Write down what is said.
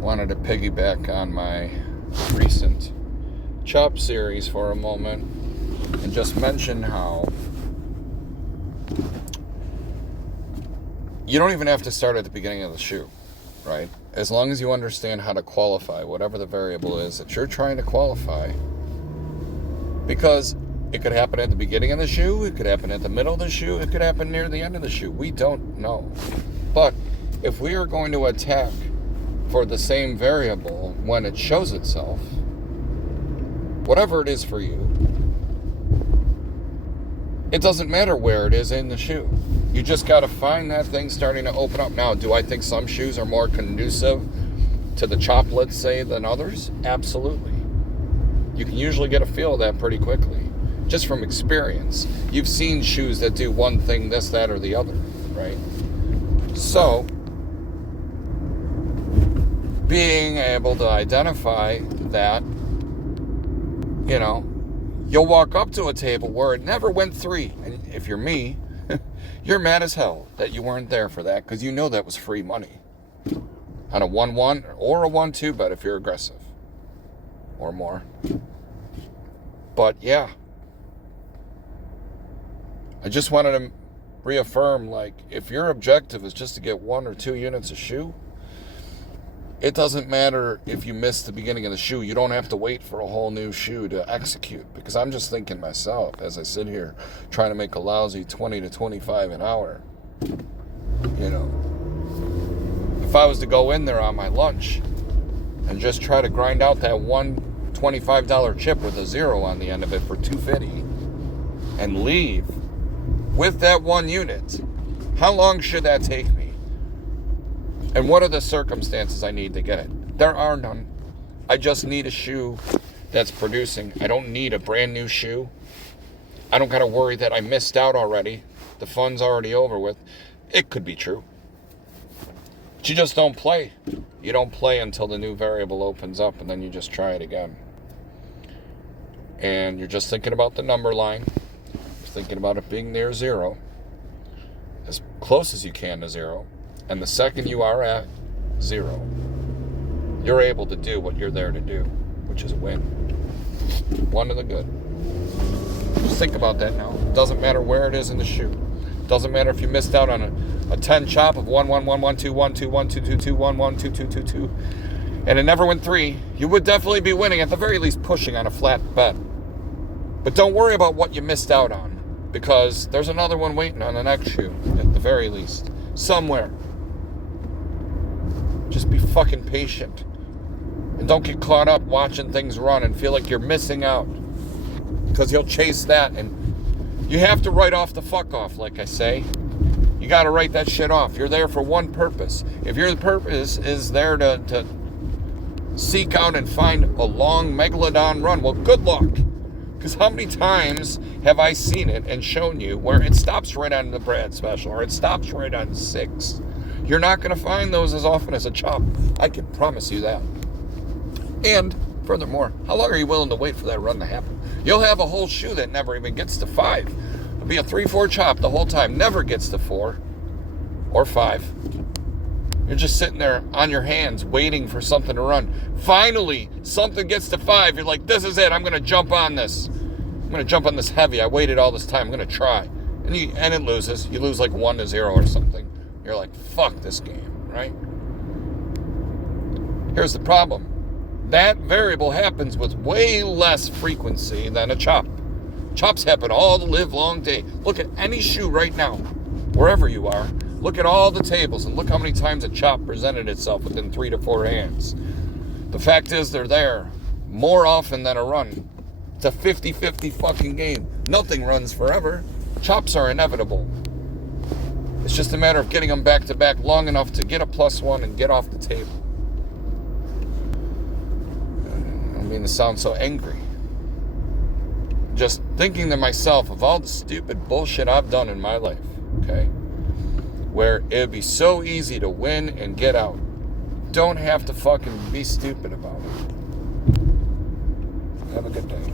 wanted to piggyback on my recent chop series for a moment and just mention how you don't even have to start at the beginning of the shoe, right? As long as you understand how to qualify whatever the variable is that you're trying to qualify, because it could happen at the beginning of the shoe, it could happen at the middle of the shoe, it could happen near the end of the shoe. We don't know. But if we are going to attack for the same variable when it shows itself, whatever it is for you, it doesn't matter where it is in the shoe. You just got to find that thing starting to open up. Now, do I think some shoes are more conducive to the chop, let's say, than others? Absolutely. You can usually get a feel of that pretty quickly, just from experience. You've seen shoes that do one thing, this, that, or the other, right? So, being able to identify that, you'll walk up to a table where it never went 3. And if you're me, you're mad as hell that you weren't there for that, because you know that was free money on a 1-1 or a 1-2 bet if you're aggressive or more. But yeah, I just wanted to reaffirm, if your objective is just to get 1 or 2 units of shoe, it doesn't matter if you miss the beginning of the shoe. You don't have to wait for a whole new shoe to execute. Because I'm just thinking myself, as I sit here trying to make a lousy 20 to 25 an hour, if I was to go in there on my lunch and just try to grind out that one $25 chip with a 0 on the end of it for $2.50 and leave with that 1 unit, how long should that take me? And what are the circumstances I need to get it? There are none. I just need a shoe that's producing. I don't need a brand new shoe. I don't got to worry that I missed out already. The fun's already over with. It could be true. But you just don't play. You don't play until the new variable opens up, and then you just try it again. And you're just thinking about the number line. You're thinking about it being near 0. As close as you can to 0. And the second you are at 0, you're able to do what you're there to do, which is win. One of the good. Just think about that now. It doesn't matter where it is in the shoe. It doesn't matter if you missed out on a 10 chop of 1, 1, 1, 1, 2, 1, 2, 1, 2, 2, 2, 1, 1, 2, 2, 2, 2, and it never went 3, you would definitely be winning, at the very least pushing on a flat bet. But don't worry about what you missed out on, because there's another one waiting on the next shoe, at the very least. Somewhere. Just be fucking patient. And don't get caught up watching things run and feel like you're missing out. Because you'll chase that, and you have to write off the fuck off, like I say. You got to write that shit off. You're there for one purpose. If your purpose is there to seek out and find a long megalodon run, well, good luck. Because how many times have I seen it and shown you where it stops right on the Brad special, or it stops right on 6? You're not going to find those as often as a chop. I can promise you that. And furthermore, how long are you willing to wait for that run to happen? You'll have a whole shoe that never even gets to 5. It'll be a 3-4 chop the whole time. Never gets to 4 or 5. You're just sitting there on your hands waiting for something to run. Finally, something gets to 5. You're like, this is it. I'm going to jump on this. I'm going to jump on this heavy. I waited all this time. I'm going to try. And it loses. You lose 1-0 or something. You're like, fuck this game, right? Here's the problem. That variable happens with way less frequency than a chop. Chops happen all the live long day. Look at any shoe right now, wherever you are. Look at all the tables and look how many times a chop presented itself within 3 to 4 hands. The fact is, they're there more often than a run. It's a 50-50 fucking game. Nothing runs forever. Chops are inevitable. It's just a matter of getting them back to back long enough to get a +1 and get off the table. I don't mean to sound so angry. Just thinking to myself of all the stupid bullshit I've done in my life, okay? Where it'd be so easy to win and get out. Don't have to fucking be stupid about it. Have a good day.